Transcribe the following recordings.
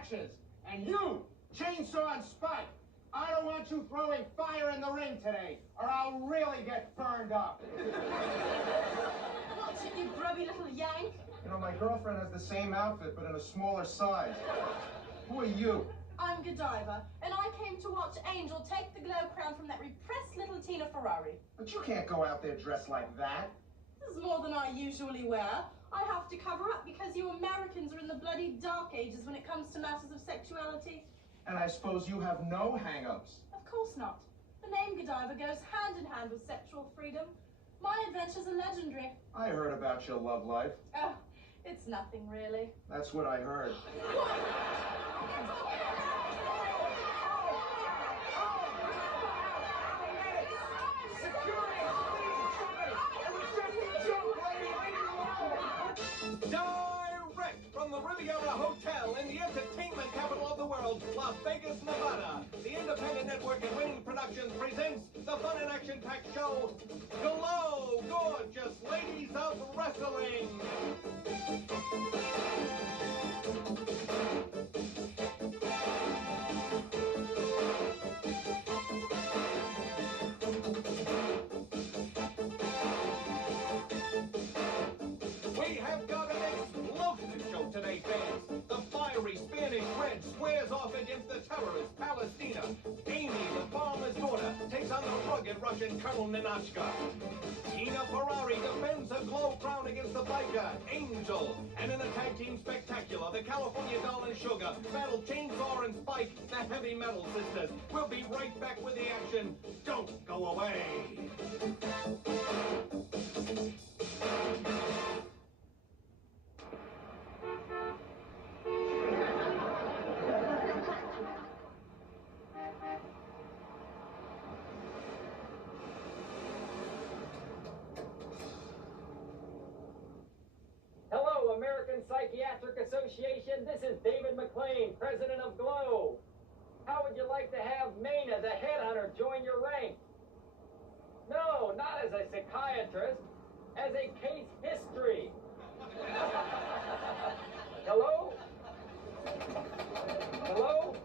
matches. And you, Chainsaw and Spike, I don't want you throwing fire in the ring today, or I'll really get burned up. What's it, you grubby little yank? You know, my girlfriend has the same outfit, but in a smaller size. Who are you? I'm Godiva, and I came to watch Angel take the G.L.O.W crown from that repressed little Tina Ferrari. But you can't go out there dressed like that. This is more than I usually wear. I have to cover up because you Americans are in the bloody dark ages when it comes to matters of sexuality. And I suppose you have no hang-ups. Of course not. The name Godiva goes hand in hand with sexual freedom. My adventures are legendary. I heard about your love life. Oh, it's nothing really. That's what I heard. Direct from the Riviera Hotel in the entertainment capital of the world, Las Vegas, Nevada, the independent network and Winning Productions presents the fun and action-packed show, G.L.O.W, Gorgeous Ladies of Wrestling. We have got an explosive show today, fans. The fiery Spanish Red squares off against the terrorist Palestina. Amy, the farmer's daughter, takes on the rugged Russian Colonel Ninotchka. Tina Ferrari defends her G.L.O.W crown against the biker Angel. And in a tag team spectacular, the California Doll and Sugar battle Chainsaw and Spike, the heavy metal sisters. We'll be right back with the action. Don't go away. Hello, American Psychiatric Association. This is David McLean, president of G.L.O.W. How would you like to have Maina, the headhunter, join your rank? No, not as a psychiatrist, as a case history. Hello? Hello?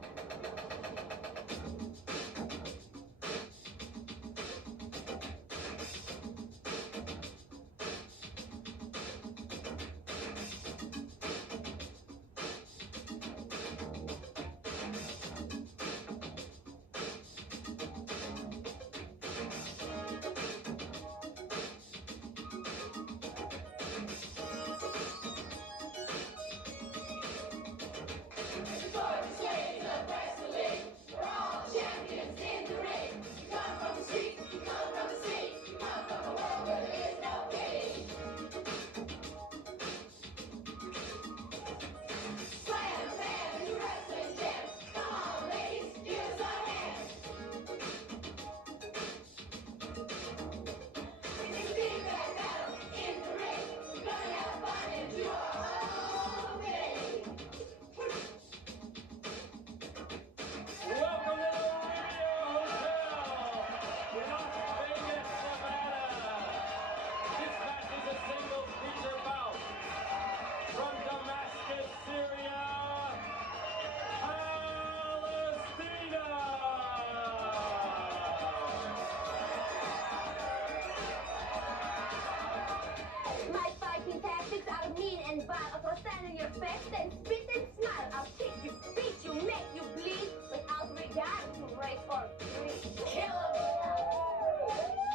Stand in your face, then spit and smile. I'll kick you, beat you, make you bleed, without regard to race or creed. Kill 'em!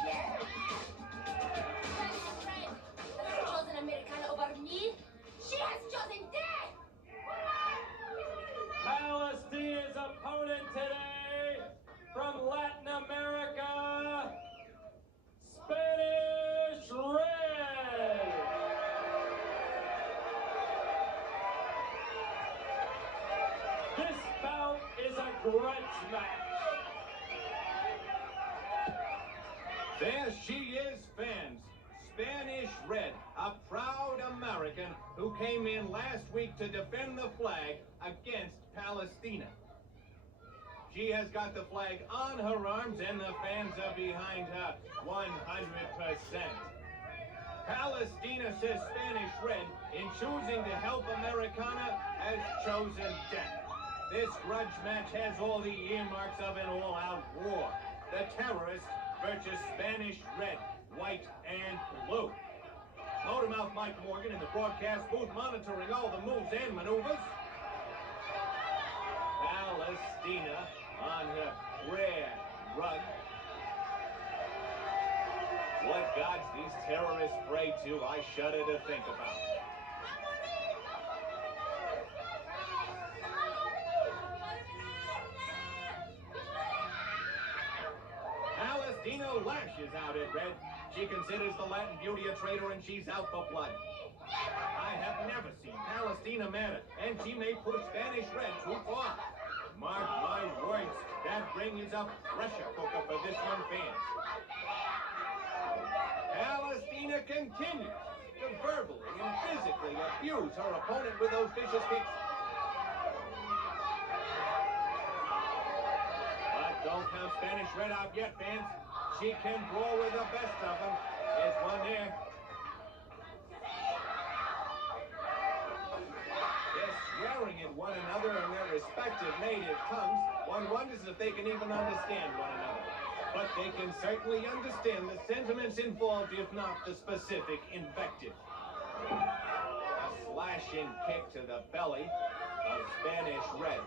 Yeah! Has chosen Americana over me. She has chosen death! Palestina's opponent today, from Latin America, Spanish Red. This bout is a grudge match. There she is, fans. Spanish Red, a proud American who came in last week to defend the flag against Palestina. She has got the flag on her arms and the fans are behind her 100%. Palestina says Spanish Red, in choosing to help Americana, has chosen death. This grudge match has all the earmarks of an all-out war. The terrorists versus Spanish red, white, and blue. Motormouth Mike Morgan in the broadcast booth monitoring all the moves and maneuvers. Palestina on her rare rug. What gods these terrorists pray to, I shudder to think about. Palestina lashes out at Red. She considers the Latin beauty a traitor and she's out for blood. I have never seen Palestina madder, and she may push Spanish Red too far. Mark my words, that ring is a pressure cooker for this one fan. Palestina continues to verbally and physically abuse her opponent with those vicious kicks. But don't count Spanish Red out yet, fans. She can brawl with the best of them. There's one there. They're swearing at one another in their respective native tongues. One wonders if they can even understand one another. But they can certainly understand the sentiments involved, if not the specific invective. A slashing kick to the belly of Spanish Red.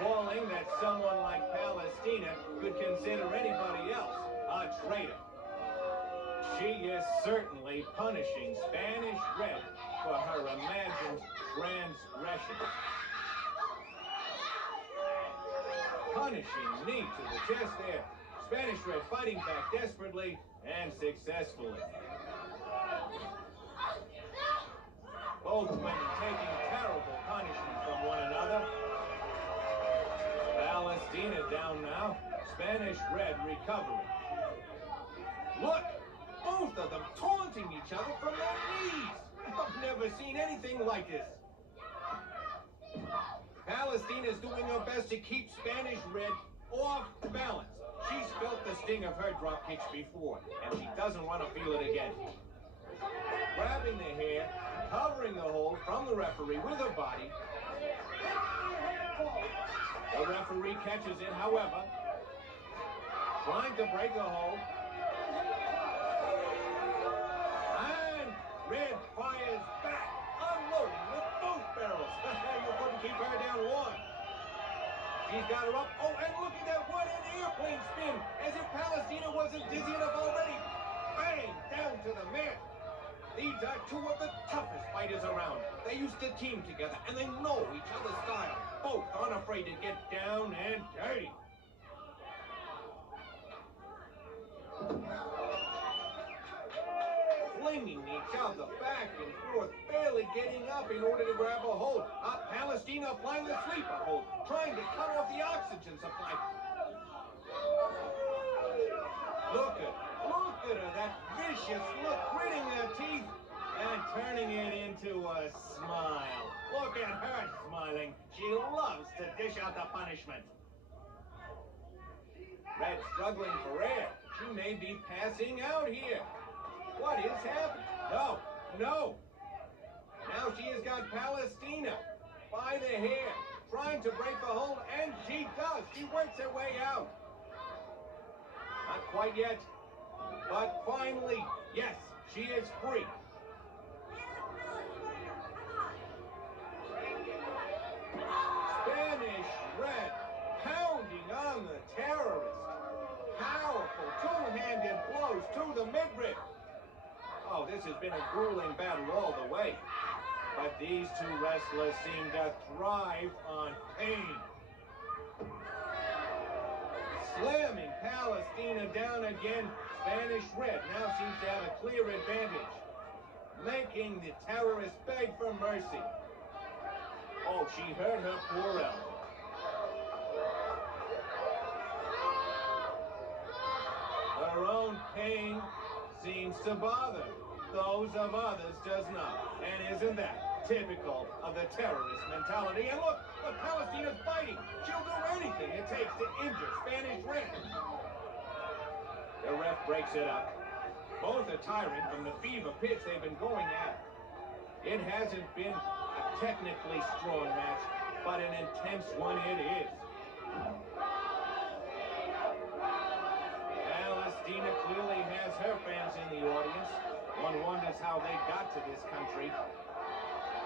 Appalling that someone like Palestina could consider anybody else a traitor. She is certainly punishing Spanish Red for her imagined transgressions. Punishing knee to the chest there. Spanish Red fighting back desperately and successfully. Both women taking terrible punishment from one another. Palestina down now. Spanish Red recovering. Look! Both of them taunting each other from their knees! I've never seen anything like this. Palestina's doing her best to keep Spanish Red off balance. She's felt the sting of her drop kicks before, and she doesn't want to feel it again. Grabbing the hair, covering the hold from the referee with her body. The referee catches it, however, trying to break the hold. And Red fires back, unloading with both barrels. You couldn't keep her down long. She's got her up. Oh, and look at that one-end airplane spin, as if Palestina wasn't dizzy enough already. Bang, down to the mat. These are two of the toughest fighters around. They used to team together, and they know each other's style. Both unafraid to get down and dirty. Flinging each other back and forth, barely getting up in order to grab a hold. Palestina applying the sleeper hold, trying to cut off the oxygen supply. Look at her, that vicious look, gritting her teeth and turning it into a smile. Look at her smiling. She loves to dish out the punishment. Red struggling for air. She may be passing out here. What is happening? No. Now she has got Palestina by the hair, trying to break the hold, and she does. She works her way out. Not quite yet, but finally, yes, she is free. Spanish Red pounding on the terrorist. Powerful two-handed blows to the midriff. Oh, this has been a grueling battle all the way. But these two wrestlers seem to thrive on pain. Slamming Palestina down again, Spanish Red now seems to have a clear advantage, making the terrorist beg for mercy. Oh, she hurt her poor elbow. Her own pain seems to bother. Those of others does not. And isn't that typical of the terrorist mentality? And look, Palestina's fighting. She'll do anything it takes to injure Spanish Red. The ref breaks it up. Both are tiring from the fever pitch they've been going at. It hasn't been a technically strong match, but an intense one it is. Palestina clearly has her fans in the audience. One wonders how they got to this country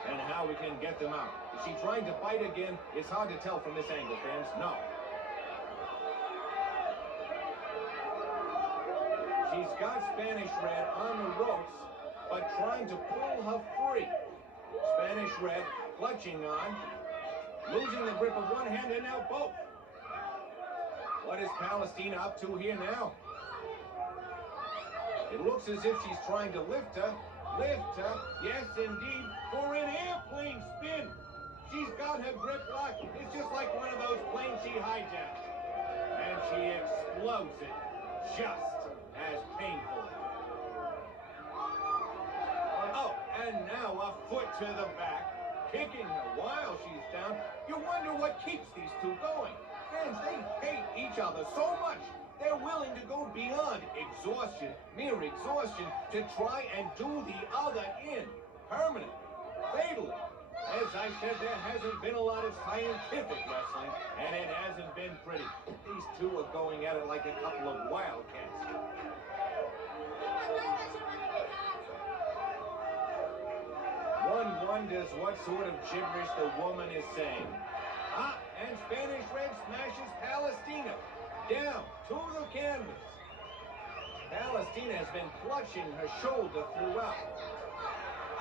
and how we can get them out. Is she trying to bite again? It's hard to tell from this angle, fans. No. She's got Spanish Red on the ropes, but trying to pull her free. Spanish Red clutching on, losing the grip of one hand and now both. What is Palestina up to here now? It looks as if she's trying to lift her. Yes, indeed, for an airplane spin. She's got her grip locked. It's just like one of those planes she hijacked. And she explodes it, just as painful. Oh, and now a foot to the back, kicking her while she's down. You wonder what keeps these two going. Fans, they hate each other so much. They're willing to go beyond exhaustion, mere exhaustion, to try and do the other in. Permanently, fatally. As I said, there hasn't been a lot of scientific wrestling, and it hasn't been pretty. These two are going at it like a couple of wildcats. One wonders what sort of gibberish the woman is saying. Ah, and Spanish Red smashes Palestina down to the canvas. Palestina has been clutching her shoulder throughout.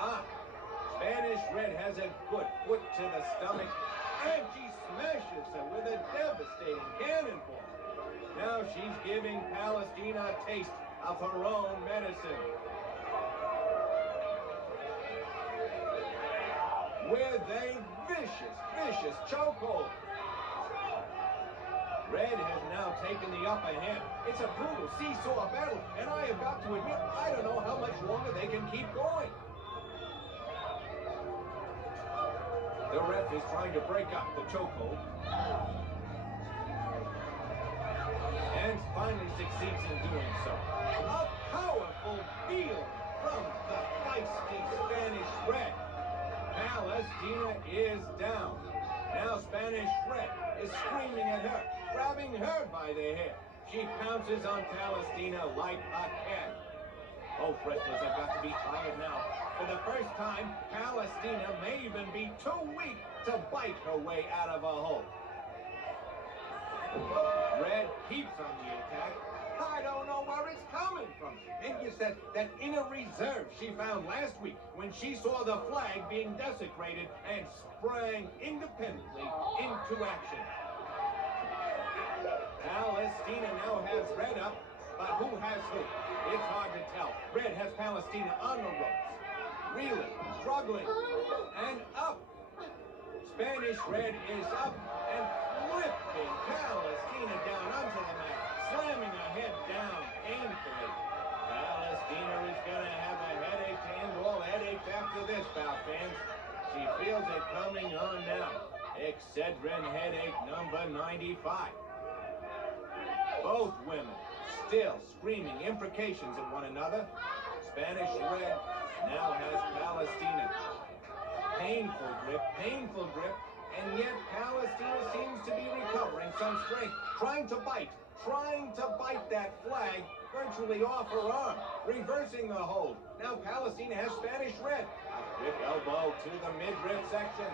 Ah, Spanish Red has a good foot to the stomach, and she smashes her with a devastating cannonball. Now she's giving Palestina a taste of her own medicine. With a vicious chokehold. Red has now taken the upper hand. It's a brutal seesaw battle, and I have got to admit, I don't know how much longer they can keep going. The ref is trying to break up the chokehold. And finally succeeds in doing so. A powerful heel from the feisty Spanish Red. Palestina is down. Now Spanish Red is screaming at her, grabbing her by the hair. She pounces on Palestina like a cat. Both wrestlers have got to be tired now. For the first time, Palestina may even be too weak to bite her way out of a hole. Red keeps on the attack. I don't know where it's coming from. Maybe it's that inner reserve she found last week when she saw the flag being desecrated and sprang independently into action. Palestina now has Red up, but who has who? It's hard to tell. Red has Palestina on the ropes, reeling, struggling, and up. Spanish Red is up and flipping Palestina down onto the mat, slamming her head down painfully. Palestina is going to have a headache to end all headaches after this bout, fans. She feels it coming on now. Excedrin headache number 95. Both women still screaming imprecations at one another. Spanish Red now has Palestina. Painful grip, and yet Palestina seems to be recovering some strength, trying to bite that flag virtually off her arm, reversing the hold. Now Palestina has Spanish Red. A quick elbow to the midriff section.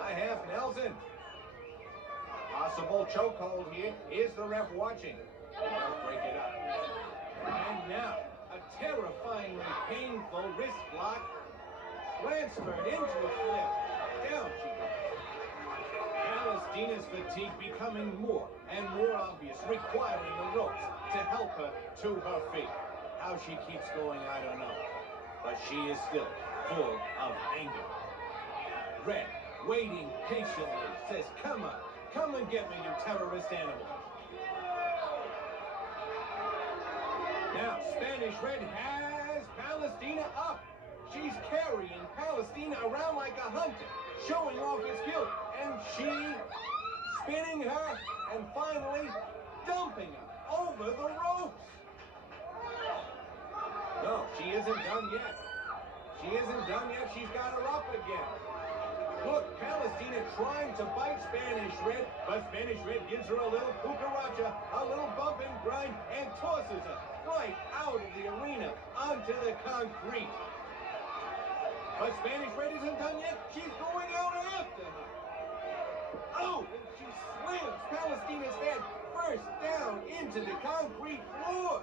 A half Nelson. Possible chokehold here. Is the ref watching? Let's break it up. And now, a terrifyingly painful wrist block. Transferred into a flip. Down she goes. Palestina's fatigue becoming more and more obvious, requiring the ropes to help her to her feet. How she keeps going, I don't know. But she is still full of anger. Red, waiting patiently, says, come and get me, you terrorist animal. Now, Spanish Red has Palestina up. She's carrying Palestina around like a hunter, showing off his guilt, and she spinning her and finally dumping her over the ropes. No, she isn't done yet. She isn't done yet. She's got her up again. Look, Palestina trying to bite Spanish Red, but Spanish Red gives her a little cucaracha, a little bump and grind, and tosses her right out of the arena onto the concrete. But Spanish Red isn't done yet. She's going out after her. Oh, and she slams Palestina's head first down into the concrete floor.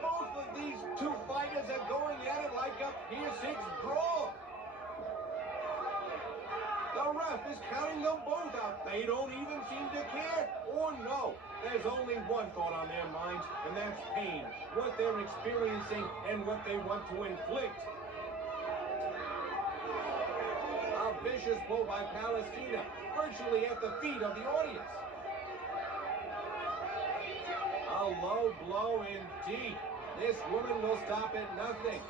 Both of these two fighters are going at it like a Pier 6 draw. The ref is counting them both out. They don't even seem to care. Or no. There's only one thought on their minds, and that's pain. What they're experiencing and what they want to inflict. A vicious blow by Palestina, virtually at the feet of the audience. A low blow indeed. This woman will stop at nothing.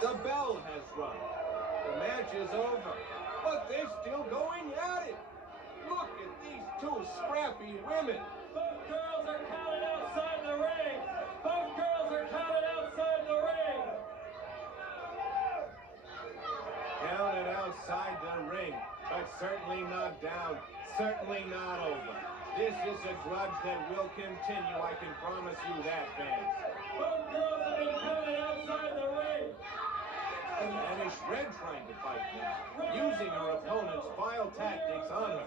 The bell has rung. The match is over. But they're still going at it. Look at these two scrappy women. Both girls are counted outside the ring. Both girls are counted outside the ring. Counted outside the ring, but certainly not down, certainly not over. This is a grudge that will continue, I can promise you that, fans. Both girls have been counted outside the ring. Spanish Red trying to fight now, using her opponent's vile tactics on her.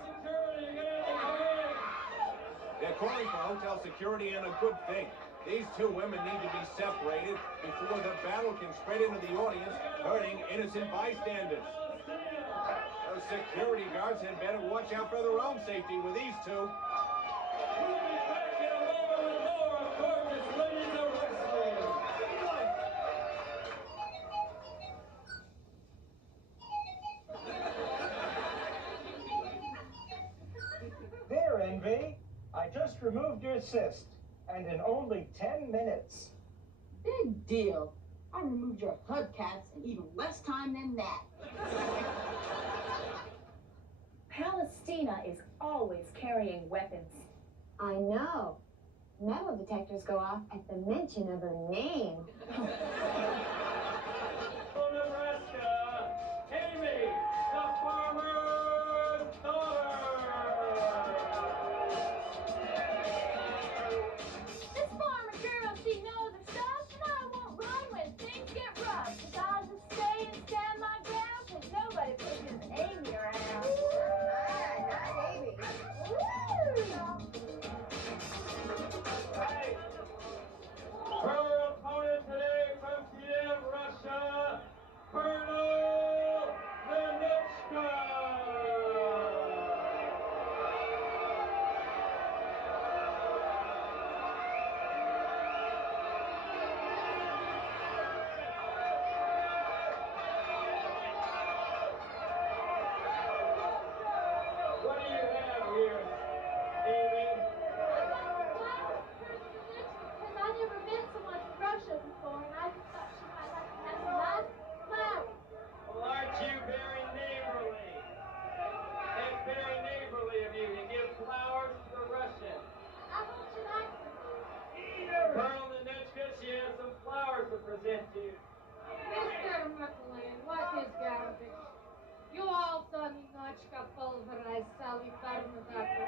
They're calling for hotel security, and a good thing. These two women need to be separated before the battle can spread into the audience, hurting innocent bystanders. Those security guards had better watch out for their own safety with these two. We'll be back in a moment with more of Gorgeous Ladies of Wrestling. There, Envy. I just removed your cyst, and in only 10 minutes. Big deal. I removed your hubcaps in even less time than that. Palestina is always carrying weapons. I know. Metal detectors go off at the mention of her name. Nebraska, Amy, the farmer's daughter. This farmer girl, she knows her stuff, and I won't run when things get rough. 'Cause I'll just stay and stand my ground, 'cause nobody pushes Amy around. Not Amy. Hey, her opponent today from Kiev, Russia, Colonel Ninotchka. What do you have here, Amy? Because I never met someone from Russia before, and I just thought she might like to have some nice flowers. Well, aren't you very neighborly? It's very neighborly of you to give flowers to the Russian. I hope she likes them. Colonel Ninotchka, she has some flowers to present to you. Mr. McLean, what is garbage? You also Ninotchka pulverized Sally Farmadaka.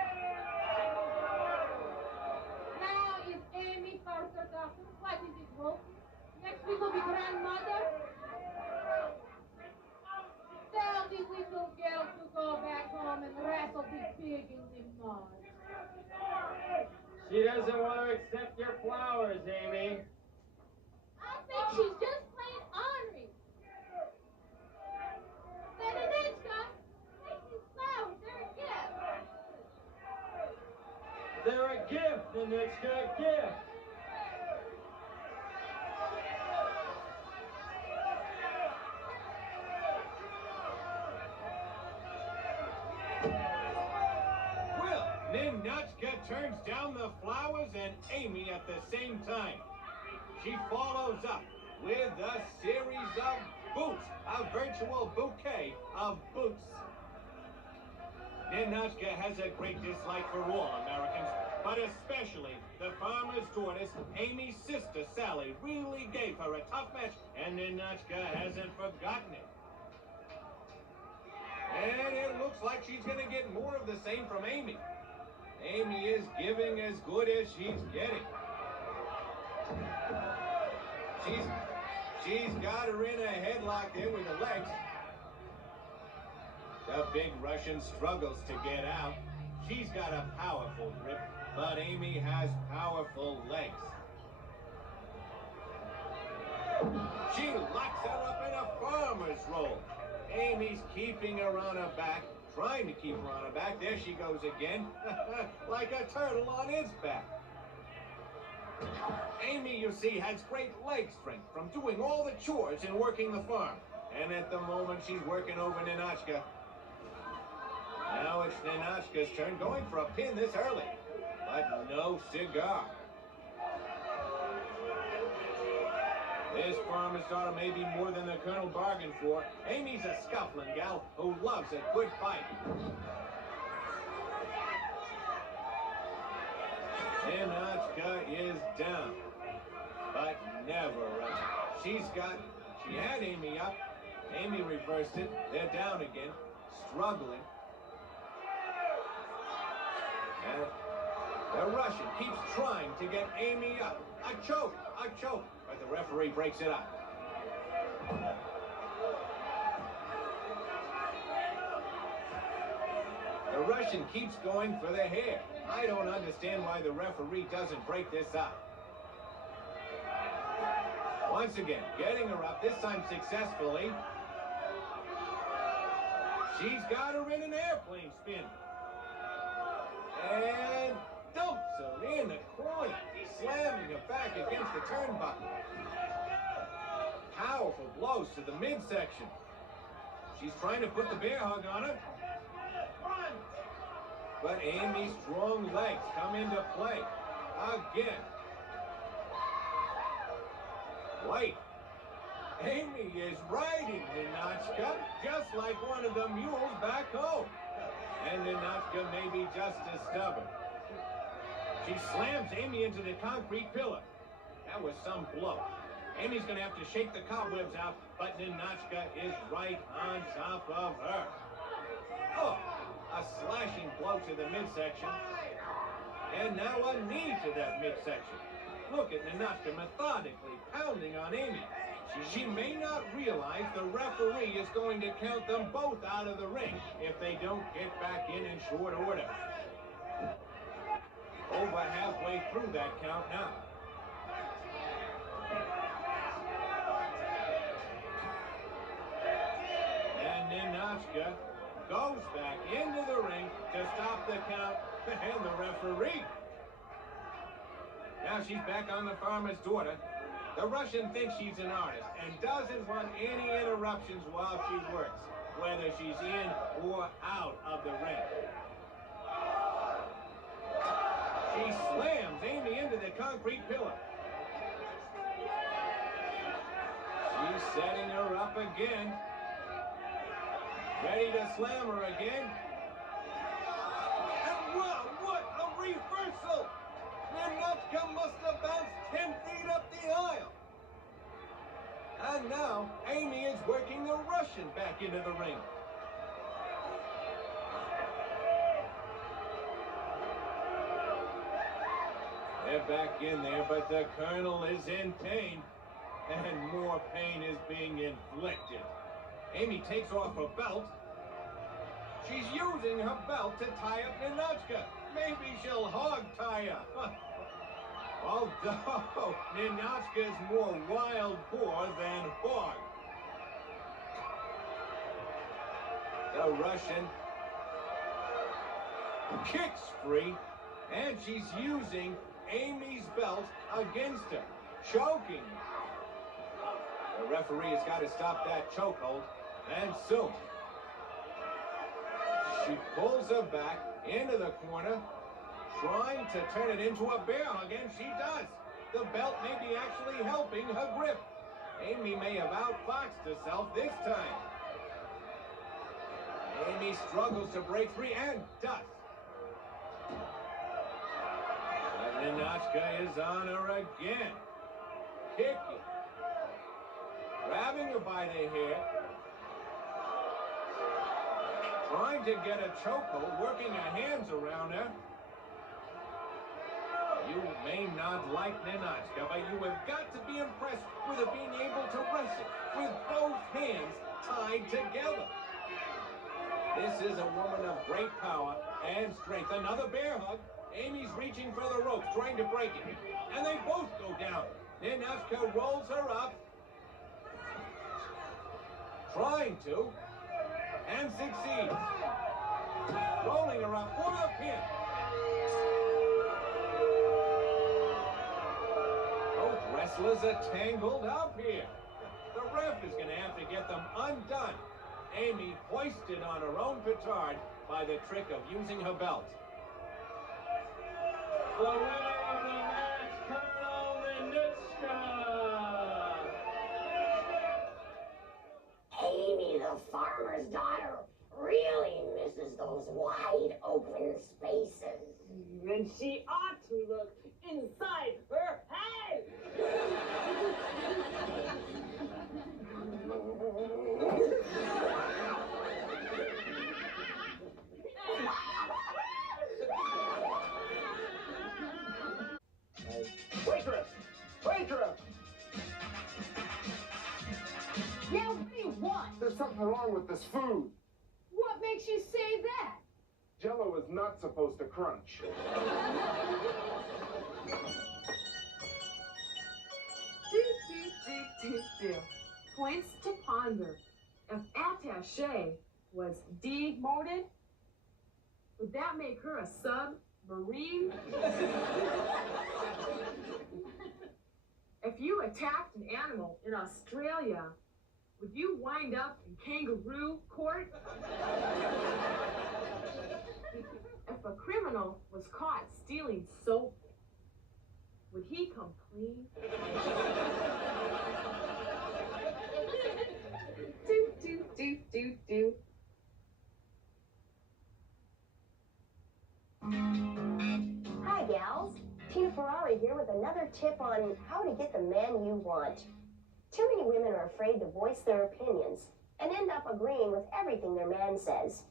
Now is Amy Farmadaka. What is it, Wolf? Next week will be grandmother. Tell the little girl to go back home and wrestle the pig in the mud. She doesn't want to accept your flowers, Amy. I think she's just plain ornery. Ninotchka, take these flowers. They're a gift. They're a gift, Ninotchka, a gift. Well, Ninotchka turns down the flowers and Amy at the same time. She follows up with a series of boots, a virtual bouquet of boots. Ninotchka has a great dislike for all Americans, but especially the farmer's daughter's Amy's sister, Sally, really gave her a tough match, and Ninotchka hasn't forgotten it. And it looks like she's going to get more of the same from Amy. Amy is giving as good as she's getting. She's got her in a headlock there with the legs. The big Russian struggles to get out. She's got a powerful grip, but Amy has powerful legs. She locks her up in a farmer's roll. Amy's keeping her on her back, trying to keep her on her back. There she goes again, like a turtle on its back. Amy, you see, has great leg strength from doing all the chores and working the farm. And at the moment, she's working over Ninotchka. Now it's Ninotchka's turn, going for a pin this early, but no cigar. This farmer's daughter may be more than the Colonel bargained for. Amy's a scuffling gal who loves a good fight. Ninotchka is down, but never up. She had Amy up. Amy reversed it. They're down again, struggling. And the Russian keeps trying to get Amy up. A choke, but the referee breaks it up. The Russian keeps going for the hair. I don't understand why the referee doesn't break this up. Once again, getting her up, this time successfully. She's got her in an airplane spin. And dumps her in the corner, slamming her back against the turnbuckle. Powerful blows to the midsection. She's trying to put the bear hug on her. But Amy's strong legs come into play again. Wait. Amy is riding Ninotchka just like one of the mules back home. And Ninotchka may be just as stubborn. She slams Amy into the concrete pillar. That was some blow. Amy's going to have to shake the cobwebs out, but Ninotchka is right on top of her. Oh, a slashing blow to the midsection. And now a knee to that midsection. Look at Ninotchka methodically pounding on Amy. She may not realize the referee is going to count them both out of the ring if they don't get back in short order. Over halfway through that count now. And Ninotchka goes back into the ring to stop the count and the referee. Now she's back on the farmer's daughter. The Russian thinks she's an artist and doesn't want any interruptions while she works, whether she's in or out of the ring. She slams Amy into the concrete pillar. She's setting her up again. Ready to slam her again. And wow, what a reversal! Ninotchka must have bounced 10 feet up the aisle. And now, Amy is working the Russian back into the ring. They're back in there, but the Colonel is in pain. And more pain is being inflicted. Amy takes off her belt. She's using her belt to tie up Ninotchka. Maybe she'll hog tie her. Although Ninotchka's more wild boar than hog. The Russian kicks free, and she's using Amy's belt against her, choking. The referee has got to stop that chokehold, and soon. She pulls her back into the corner, trying to turn it into a bear hug, and she does. The belt may be actually helping her grip. Amy may have outfoxed herself this time. Amy struggles to break free and does. But Ninotchka is on her again. Kicking. Grabbing her by the hair. Trying to get a chokehold, working her hands around her. You may not like Ninotchka, but you have got to be impressed with her being able to wrestle with both hands tied together. This is a woman of great power and strength. Another bear hug. Amy's reaching for the ropes, trying to break it. And they both go down. Ninotchka rolls her up. Trying to. And succeeds. Rolling her up for a pin. Both wrestlers are tangled up here. The ref is going to have to get them undone. Amy hoisted on her own petard by the trick of using her belt. The winner of the match, Colonel Ninotchka. Amy, the farmer's daughter, really misses those wide open spaces. And she ought to look inside her head. Waitress! Waitress! Yeah, what do you want? There's something wrong with this food. What makes you say that? G.L.O. is not supposed to crunch. Do. Points to ponder. If attaché was demoted, would that make her a submarine? If you attacked an animal in Australia, would you wind up in kangaroo court? If a criminal was caught stealing soap, would he come clean? Do. Hi, gals. Tina Ferrari here with another tip on how to get the man you want. Too many women are afraid to voice their opinions and end up agreeing with everything their man says.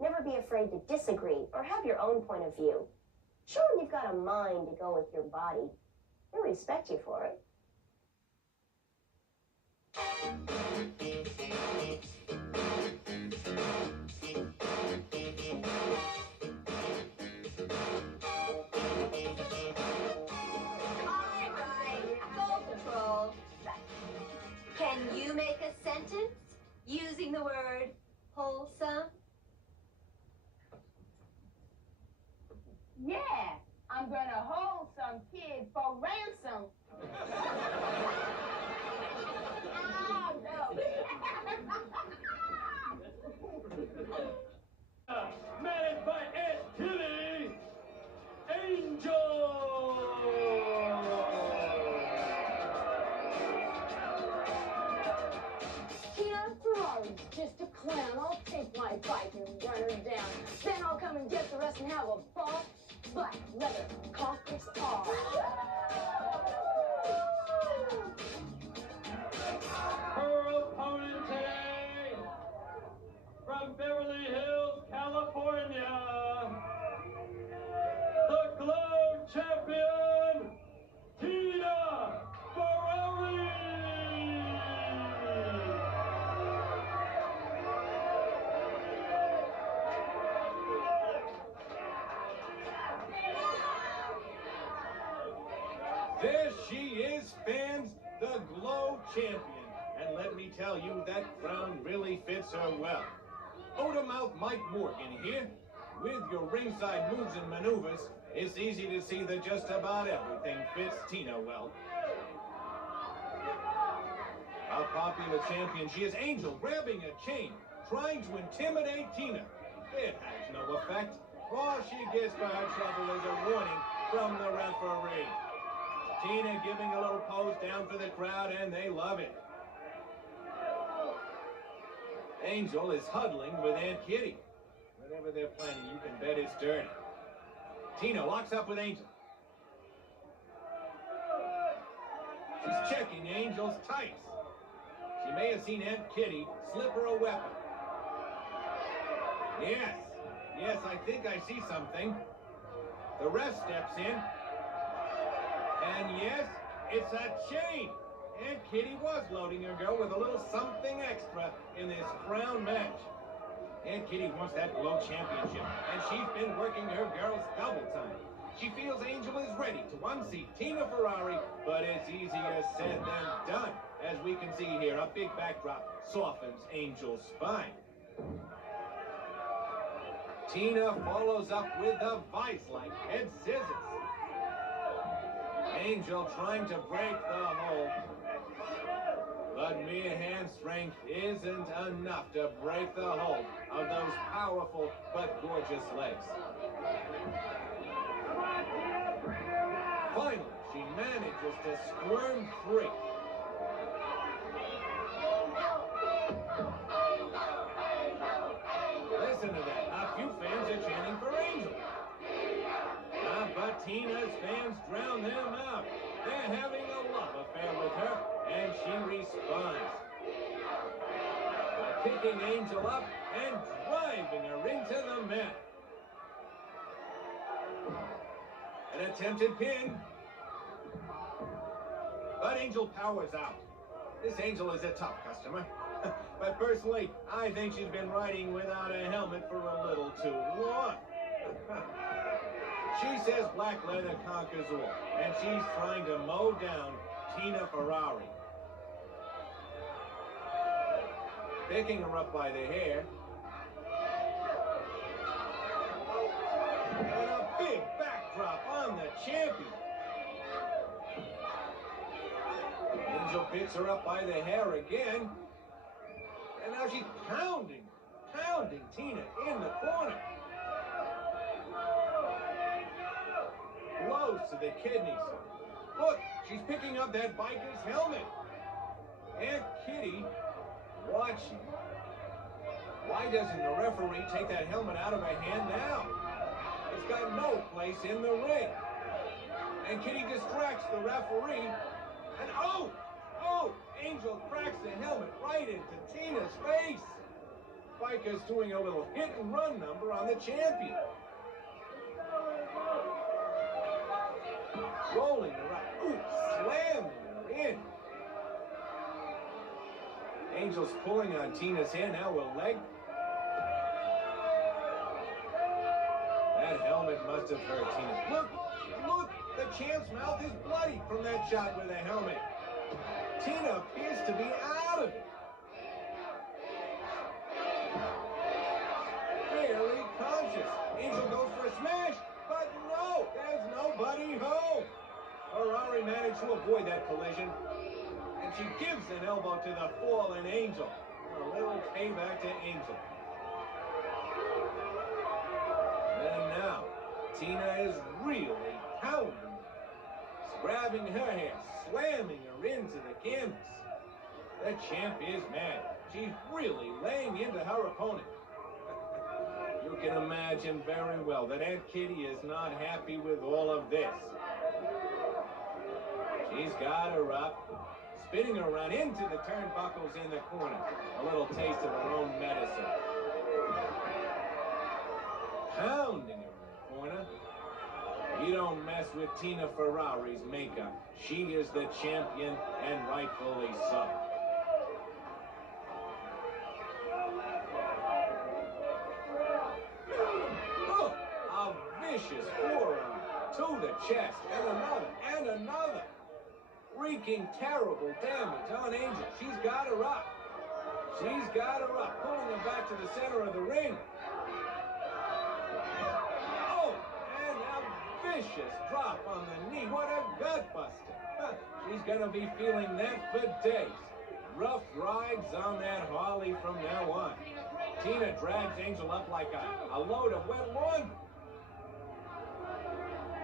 Never be afraid to disagree or have your own point of view. Show them you've got a mind to go with your body. They'll respect you for it. Can you make a sentence using the word wholesome? Yeah, I'm gonna hold some kid for ransom. Oh, no. Managed by Aunt Tilly, Angel! Tina Ferrari's just a clown. I'll take my bike and run her down. Then I'll come and get the rest and have a ball. Black leather conquers all. Her opponent today, from Beverly Hills, California, the G.L.O.W champion, Tina Ferrari! There she is, fans, the G.L.O.W champion. And let me tell you, that crown really fits her well. Odamouth Mike Morgan here. With your ringside moves and maneuvers, it's easy to see that just about everything fits Tina well. A popular champion, she is Angel grabbing a chain, trying to intimidate Tina. It has no effect. All she gets for her trouble is a warning from the referee. Tina giving a little pose down for the crowd, and they love it. Angel is huddling with Aunt Kitty. Whatever they're planning, you can bet it's dirty. Tina locks up with Angel. She's checking Angel's tights. She may have seen Aunt Kitty slip her a weapon. Yes, I think I see something. The ref steps in. And yes, it's a chain. Aunt Kitty was loading her girl with a little something extra in this crown match. Aunt Kitty wants that G.L.O.W championship, and she's been working her girls double time. She feels Angel is ready to unseat Tina Ferrari, but it's easier said than done. As we can see here, a big backdrop softens Angel's spine. Tina follows up with a vice-like head scissors. Angel trying to break the hold. But mere hand strength isn't enough to break the hold of those powerful but gorgeous legs. Finally, she manages to squirm free. Listen to that. A few fans are chanting for Angel. But Tina's fans drown them out. They're having a love affair with her, and she responds by picking Angel up and driving her into the mat. An attempted pin. But Angel powers out. This Angel is a tough customer. But personally, I think she's been riding without a helmet for a little too long. She says black leather conquers all, and she's trying to mow down Tina Ferrari. Picking her up by the hair. And a big backdrop on the champion. Angel picks her up by the hair again. And now she's pounding Tina in the corner. Blows to the kidneys. Look, she's picking up that biker's helmet. Aunt Kitty watching. Why doesn't the referee take that helmet out of her hand now? It's got no place in the ring. And Kitty distracts the referee. And oh, Angel cracks the helmet right into Tina's face. Biker's doing a little hit and run number on the champion. Rolling her up. Ooh, slamming her in. Angel's pulling on Tina's hair now with a leg. That helmet must have hurt Tina. Look, the champ's mouth is bloody from that shot with a helmet. Tina appears to be out of it. Barely conscious. Angel goes for a smash, but no, there's nobody home. Ferrari managed to avoid that collision, and she gives an elbow to the fallen Angel. A little payback to Angel. And now, Tina is really pounding her, grabbing her hair, slamming her into the canvas. The champ is mad. She's really laying into her opponent. You can imagine very well that Aunt Kitty is not happy with all of this. She's got her up, spinning her around into the turnbuckles in the corner. A little taste of her own medicine. Pounding her in the corner. You don't mess with Tina Ferrari's makeup. She is the champion, and rightfully so. Look, a vicious forearm to the chest, and another. Wreaking terrible damage on Angel. She's got her up. Pulling her back to the center of the ring. Oh, and a vicious drop on the knee. What a gut buster. She's gonna be feeling that for days. Rough rides on that Harley from now on. Tina drags Angel up like a load of wet laundry.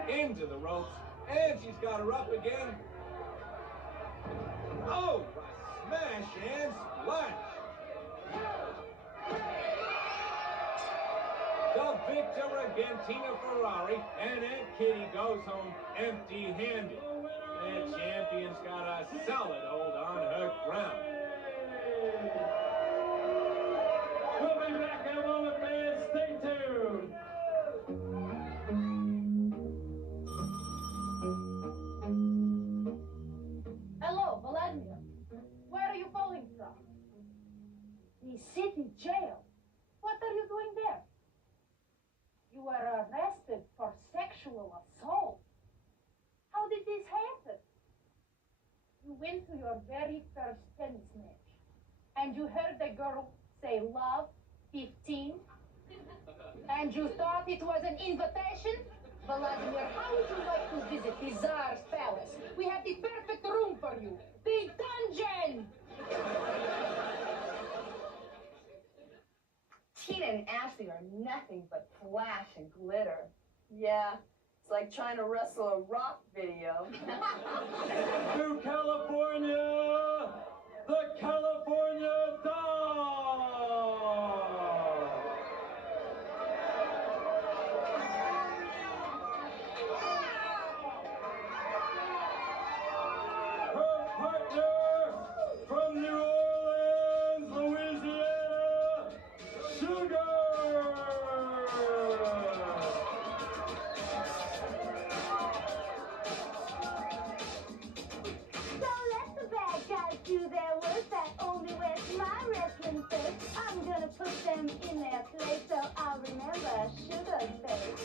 Into the ropes, and she's got her up again. Oh, a smash and splash. her again, Tina Ferrari, and Aunt Kitty goes home empty-handed. The champion's got a solid hold on her crown. We'll be back in a moment, fans. Stay tuned. Hello, Vladimir. Where are you calling from? The city jail. What are you doing there? You were arrested for sexual assault. How did this happen? You went to your very first tennis match, and you heard a girl say love 15, and you thought it was an invitation? Vladimir, how would you like to visit the Tsar's palace? We have the perfect room for you, the dungeon! Tina and Ashley are nothing but flash and glitter. Yeah, it's like trying to wrestle a rock video. To California, the California Doll! Her partner from New Orleans, Louisiana, Sugar! Don't let the bad guys do their work. That only works my wrestling face. I'm gonna put them in their place so I'll remember Sugar's face.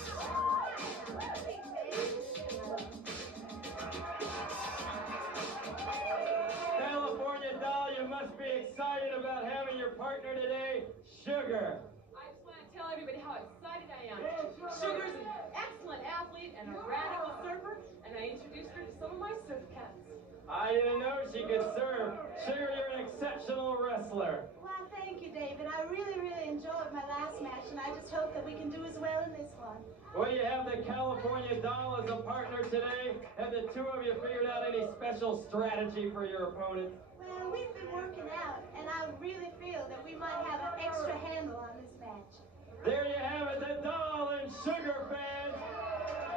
California Doll, you must be excited about having your partner today, Sugar. I just want to tell everybody how excited I am. Sugar's an excellent athlete and a radical surfer, and I introduced her to some of my surf cats. I didn't know she could serve. Sugar, you're an exceptional wrestler. Well, thank you, David. I really enjoyed my last match, and I just hope that we can do as well in this one. Well, you have the California Doll as a partner today. Have the two of you figured out any special strategy for your opponent? Well, we've been working out, and I really feel that we might have an extra handle on this match. There you have it, the Doll and Sugar fans.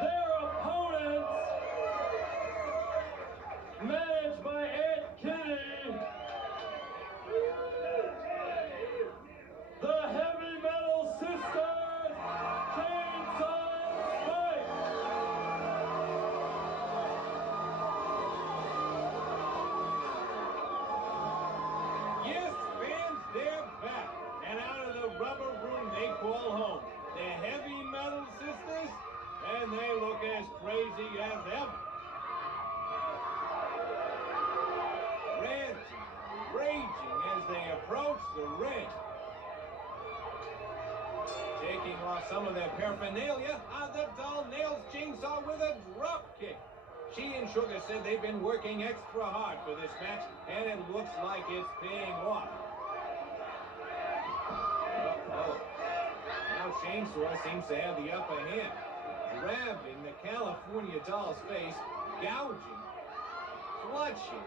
Their opponents, managed by Aunt Kitty, the Heavy Metal Sisters, Chainsaw and Spike. Yes, fans, they're back. And out of the rubber room they call home. The Heavy Metal Sisters, and they look as crazy as ever. Ranting, raging as they approach the ring. Taking off some of their paraphernalia, the Doll nails Chainsaw with a drop kick. She and Sugar said they've been working extra hard for this match, and it looks like it's paying off. Uh-oh. Now Chainsaw seems to have the upper hand, grabbing the California Doll's face, gouging, clutching,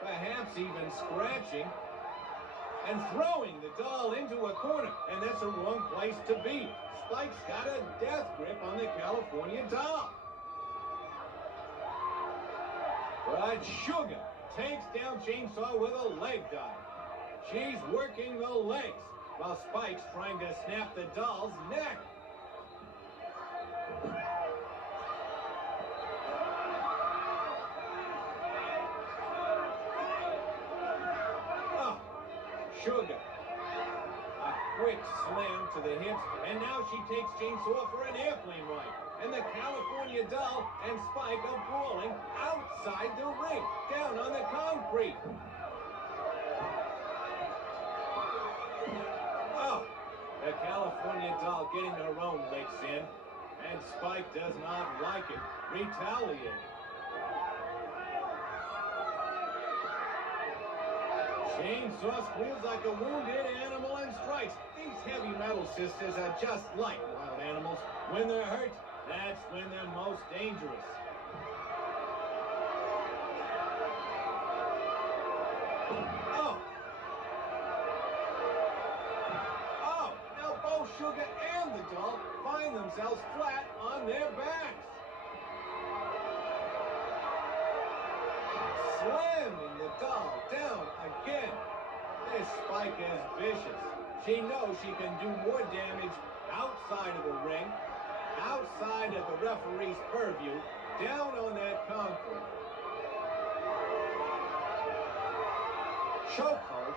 perhaps even scratching, and throwing the Doll into a corner, and that's the wrong place to be. Spike's got a death grip on the California Doll. But Sugar takes down Chainsaw with a leg dive. She's working the legs, while Spike's trying to snap the Doll's neck. Oh, Sugar. A quick slam to the hips, and now she takes Chainsaw for an airplane ride. And the California Doll and Spike are brawling outside the ring, down on the concrete. Oh, the California Doll getting her own licks in, and Spike does not like it, retaliating. Chainsaw squeals like a wounded animal and strikes. These Heavy Metal Sisters are just like wild animals. When they're hurt, that's when they're most dangerous. Oh! Oh! Now both Sugar and the doll find themselves flat on their backs. Slamming the doll down again. This Spike is vicious. She knows she can do more damage outside of the ring, outside of the referee's purview, down on that concrete. Chokehold,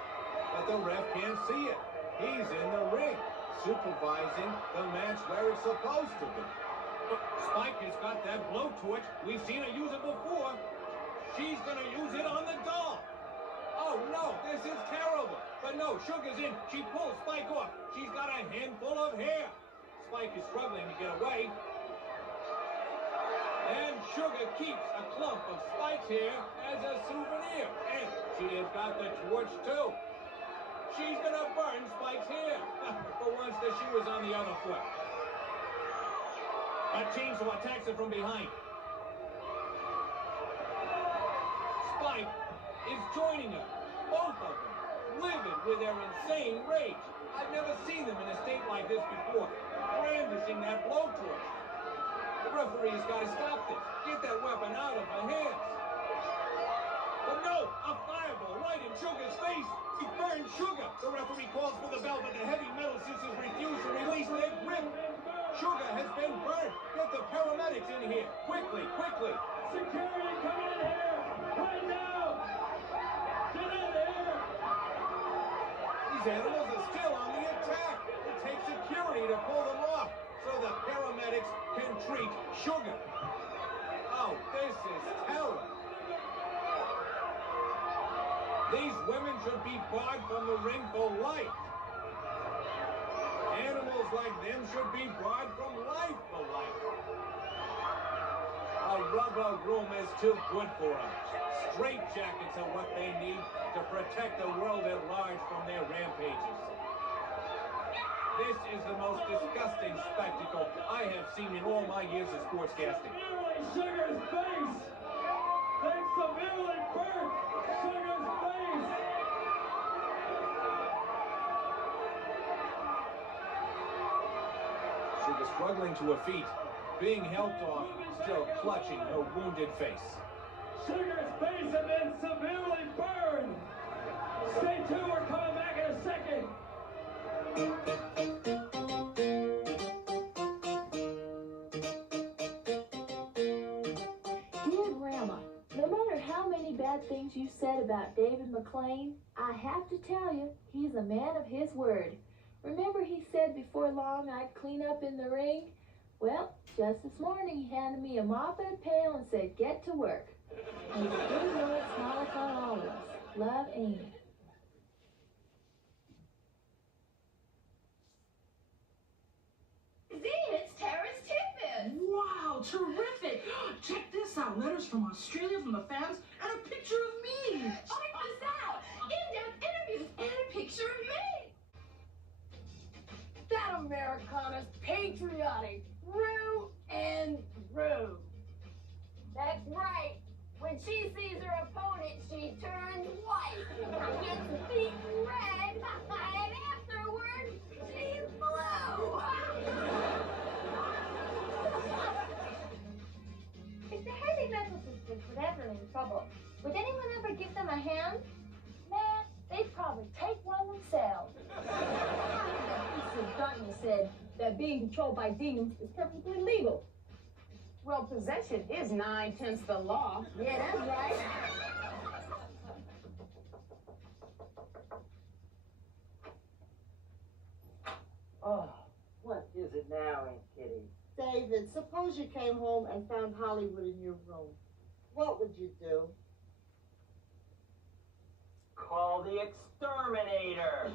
but the ref can't see it. He's in the ring, supervising the match where it's supposed to be. But Spike has got that blowtorch. We've seen her use it before. She's gonna use it on the doll. Oh no, this is terrible. But no, Sugar's in. She pulls Spike off. She's got a handful of hair. Spike is struggling to get away. And Sugar keeps a clump of Spike's hair as a souvenir. And she has got the torch too. She's gonna burn Spike's hair. For once the shoe is on the other foot. A chainsaw attacks her from behind. Spike is joining her. Both of them, livid with their insane rage. I've never seen them in a state like this before, brandishing that blowtorch. The referee's got to stop this. Get that weapon out of her hands. But no, a fireball right in Sugar's face. He burned Sugar. The referee calls for the bell, but the heavy metal sisters refuse to release their grip. Sugar has been burned. Get the paramedics in here. Quickly, quickly. Security, come in here! Right now! Get in here! These animals are still on the attack. It takes security to pull them off so the paramedics can treat Sugar. Oh, this is terrible. These women should be barred from the ring for life. Animals like them should be barred from life for life. A rubber room is too good for them. Straitjackets are what they need to protect the world at large from their rampages. This is the most disgusting spectacle I have seen in all my years of sportscasting. Sugar's face! They severely burnt Sugar's face! Sugar struggling to her feet, being helped off, still clutching her wounded face. Sugar's face has been severely burned! Stay tuned, we're coming back in a second! Dear Grandma, no matter how many bad things you said about David McClain, I have to tell you, he's a man of his word. Remember he said before long I'd clean up in the ring? Well, just this morning he handed me a mop and a pail and said, get to work. May the good Lord smile upon all of us. Love, Amy. It's Tara's tidbits. Wow, terrific. Check this out. Letters from Australia from the fans and a picture of me. Check this out. In-depth interviews and a picture of me. That Americana's patriotic, through and through. That's right. When she sees her opponent, she turns white, gets beaten red, and afterward, she's blue. If the heavy metal sisters were ever in trouble, would anyone ever give them a hand? Nah, they'd probably take one themselves. The Prince of Darkness said that being controlled by demons is perfectly legal. Well, possession is 9/10 the law. Yeah, that's right. Oh, what is it now, Aunt Kitty? David, suppose you came home and found Hollywood in your room. What would you do? Call the exterminator.